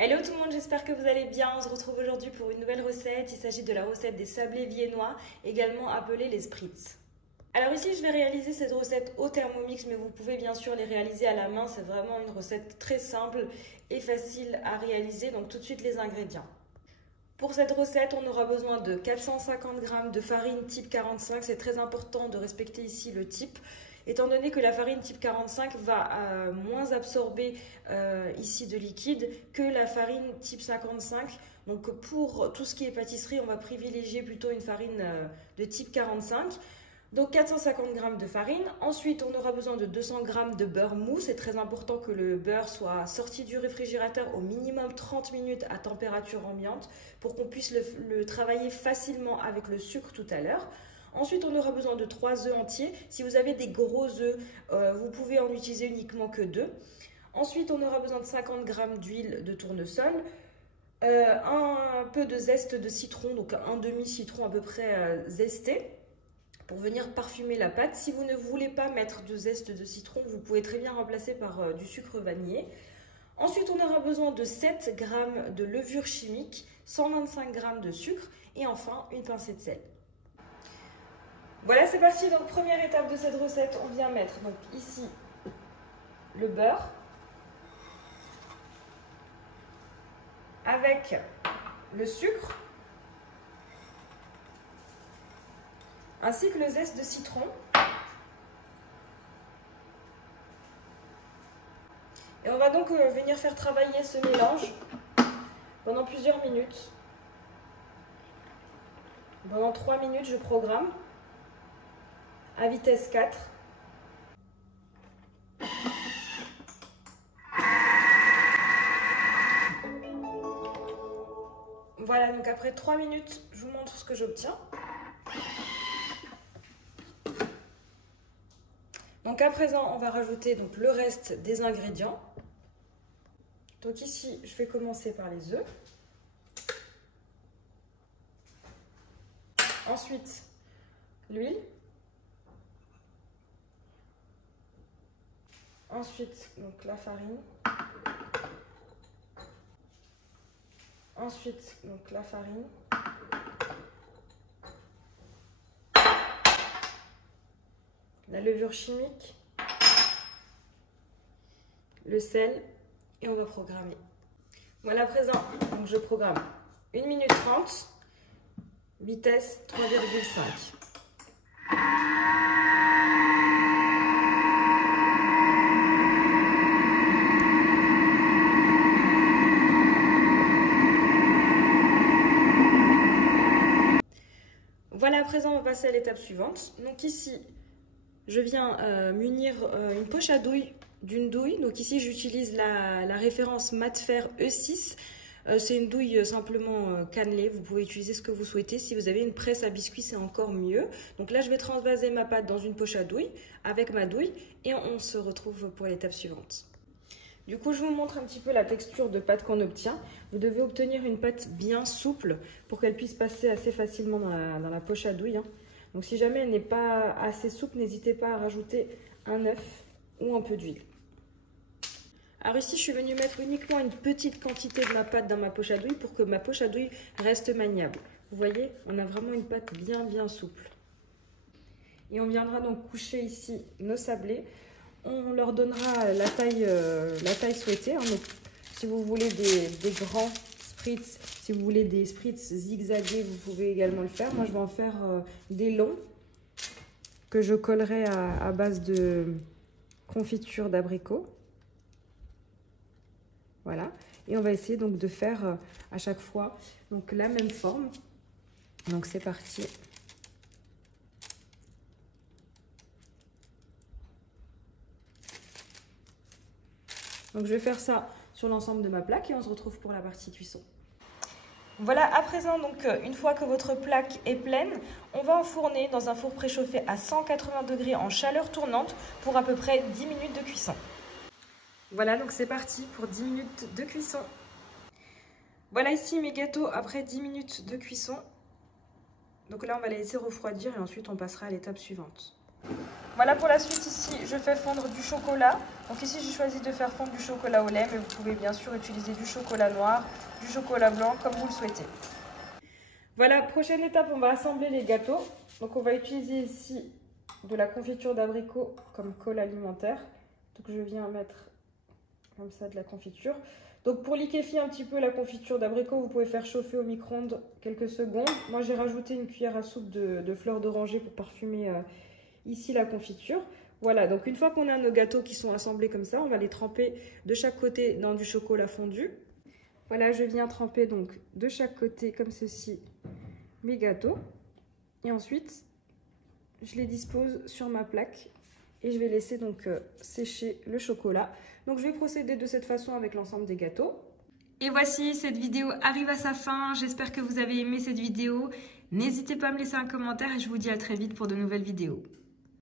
Hello tout le monde, j'espère que vous allez bien. On se retrouve aujourd'hui pour une nouvelle recette. Il s'agit de la recette des sablés viennois, également appelés les spritz. Alors ici, je vais réaliser cette recette au Thermomix, mais vous pouvez bien sûr les réaliser à la main. C'est vraiment une recette très simple et facile à réaliser. Donc tout de suite les ingrédients. Pour cette recette, on aura besoin de 450 g de farine type 45. C'est très important de respecter ici le type, étant donné que la farine type 45 va moins absorber ici de liquide que la farine type 55. Donc pour tout ce qui est pâtisserie, on va privilégier plutôt une farine de type 45. Donc 450 g de farine. Ensuite, on aura besoin de 200 g de beurre mou. C'est très important que le beurre soit sorti du réfrigérateur au minimum 30 minutes à température ambiante pour qu'on puisse le travailler facilement avec le sucre tout à l'heure. Ensuite, on aura besoin de 3 œufs entiers. Si vous avez des gros œufs, vous pouvez en utiliser uniquement que 2. Ensuite, on aura besoin de 50 g d'huile de tournesol, un peu de zeste de citron, donc un demi-citron à peu près zesté, pour venir parfumer la pâte. Si vous ne voulez pas mettre de zeste de citron, vous pouvez très bien remplacer par du sucre vanillé. Ensuite, on aura besoin de 7 g de levure chimique, 125 g de sucre et enfin une pincée de sel. Voilà, c'est parti. Donc première étape de cette recette, on vient mettre donc ici le beurre avec le sucre ainsi que le zeste de citron. Et on va donc venir faire travailler ce mélange pendant plusieurs minutes. Pendant 3 minutes, je programme à vitesse 4. Voilà, donc après 3 minutes, je vous montre ce que j'obtiens. Donc à présent, on va rajouter donc le reste des ingrédients. Donc ici, je vais commencer par les œufs. Ensuite, l'huile. Ensuite, donc la farine. Ensuite, donc la farine. La levure chimique. Le sel. Et on va programmer. Voilà à présent, donc je programme 1 minute 30, vitesse 3,5. Voilà, à présent, on va passer à l'étape suivante. Donc ici, je viens munir une poche à douille d'une douille. Donc ici, j'utilise la référence Matfer E6. C'est une douille simplement cannelée. Vous pouvez utiliser ce que vous souhaitez. Si vous avez une presse à biscuits, c'est encore mieux. Donc là, je vais transvaser ma pâte dans une poche à douille avec ma douille. Et on se retrouve pour l'étape suivante. Du coup, je vous montre un petit peu la texture de pâte qu'on obtient. Vous devez obtenir une pâte bien souple pour qu'elle puisse passer assez facilement dans la poche à douille. Donc si jamais elle n'est pas assez souple, n'hésitez pas à rajouter un œuf ou un peu d'huile. Alors ici, je suis venue mettre uniquement une petite quantité de ma pâte dans ma poche à douille pour que ma poche à douille reste maniable. Vous voyez, on a vraiment une pâte bien souple. Et on viendra donc coucher ici nos sablés. On leur donnera la taille souhaitée. Donc, si vous voulez des grands spritz, si vous voulez des spritz zigzagués, vous pouvez également le faire. Moi, je vais en faire des longs que je collerai à base de confiture d'abricot. Voilà. Et on va essayer donc de faire à chaque fois donc la même forme. Donc, c'est parti. Donc je vais faire ça sur l'ensemble de ma plaque et on se retrouve pour la partie cuisson. Voilà, à présent, donc une fois que votre plaque est pleine, on va enfourner dans un four préchauffé à 180 degrés en chaleur tournante pour à peu près 10 minutes de cuisson. Voilà, donc c'est parti pour 10 minutes de cuisson. Voilà ici mes gâteaux après 10 minutes de cuisson. Donc là, on va les laisser refroidir et ensuite on passera à l'étape suivante. Voilà pour la suite. Ici, je fais fondre du chocolat. Donc ici, j'ai choisi de faire fondre du chocolat au lait, mais vous pouvez bien sûr utiliser du chocolat noir, du chocolat blanc, comme vous le souhaitez. Voilà, prochaine étape, on va assembler les gâteaux. Donc on va utiliser ici de la confiture d'abricot comme colle alimentaire. Donc je viens mettre comme ça de la confiture. Donc pour liquéfier un petit peu la confiture d'abricot, vous pouvez faire chauffer au micro-ondes quelques secondes. Moi j'ai rajouté une cuillère à soupe de fleurs d'oranger pour parfumer ici la confiture. Voilà, donc une fois qu'on a nos gâteaux qui sont assemblés comme ça, on va les tremper de chaque côté dans du chocolat fondu. Voilà, je viens tremper donc de chaque côté comme ceci mes gâteaux. Et ensuite, je les dispose sur ma plaque et je vais laisser donc sécher le chocolat. Donc je vais procéder de cette façon avec l'ensemble des gâteaux. Et voici, cette vidéo arrive à sa fin. J'espère que vous avez aimé cette vidéo. N'hésitez pas à me laisser un commentaire et je vous dis à très vite pour de nouvelles vidéos.